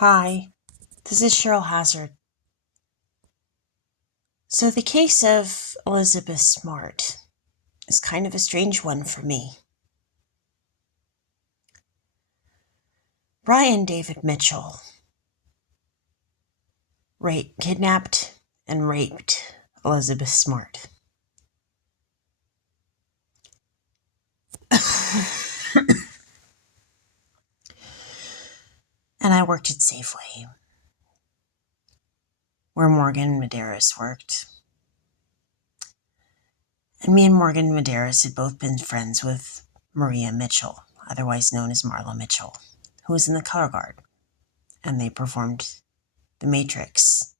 Hi, this is Cheryl Hazzard. So, the case of Elizabeth Smart is kind of a strange one for me. Brian David Mitchell kidnapped and raped Elizabeth Smart. And I worked at Safeway, where Morgan Medeiros worked. And me and Morgan Medeiros had both been friends with Maria Mitchell, otherwise known as Marla Mitchell, who was in the color guard. And they performed The Matrix.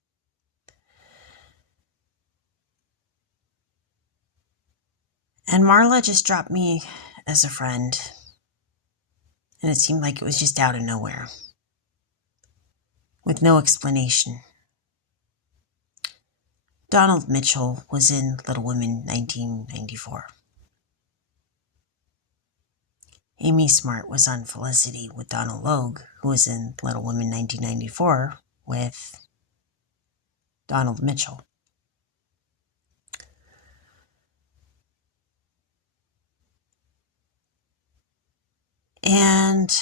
And Marla just dropped me as a friend. And it seemed like it was just out of nowhere, with no explanation. Donald Mitchell was in Little Women 1994. Amy Smart was on Felicity with Donald Logue, who was in Little Women 1994 with Donald Mitchell. And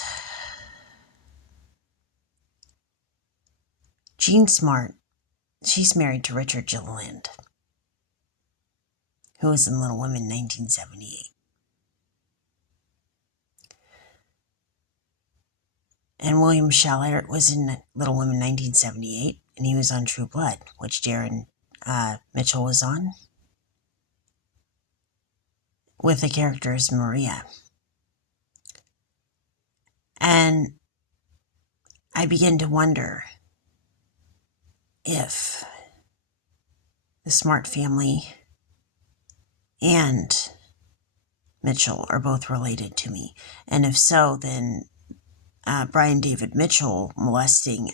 Jean Smart, she's married to Richard Gilliland, who was in Little Women 1978. And William Schallert was in Little Women 1978, and he was on True Blood, which Darren Mitchell was on, with the characters Maria. And I begin to wonder if the Smart family and Mitchell are both related to me. And if so, then Brian David Mitchell molesting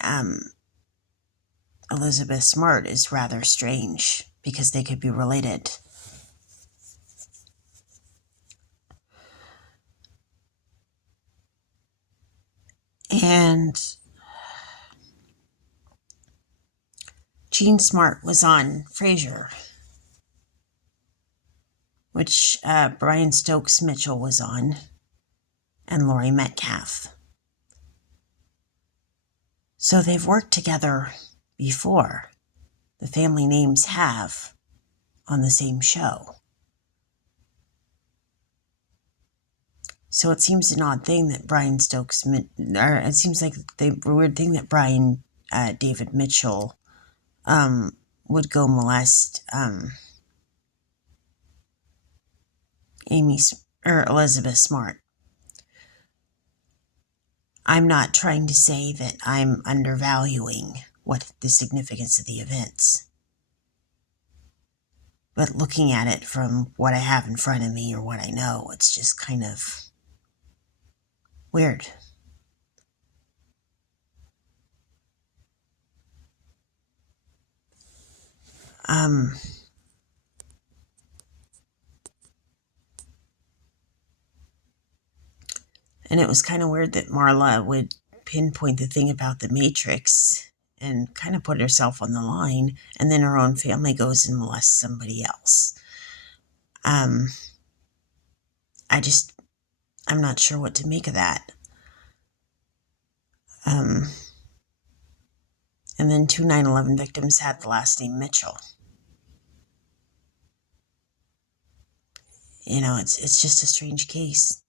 Elizabeth Smart is rather strange, because they could be related. And Jean Smart was on Frasier, which Brian Stokes Mitchell was on, and Laurie Metcalf. So they've worked together before. The family names have on the same show. So it seems an odd thing that it seems like the weird thing that Brian David Mitchell would go molest Elizabeth Smart. I'm not trying to say that I'm undervaluing what the significance of the events, but looking at it from what I have in front of me or what I know, it's just kind of weird. And it was kind of weird that Marla would pinpoint the thing about the Matrix and kind of put herself on the line, and then her own family goes and molests somebody else. I'm not sure what to make of that. And then 2 9/11 victims had the last name Mitchell. You know, it's just a strange case.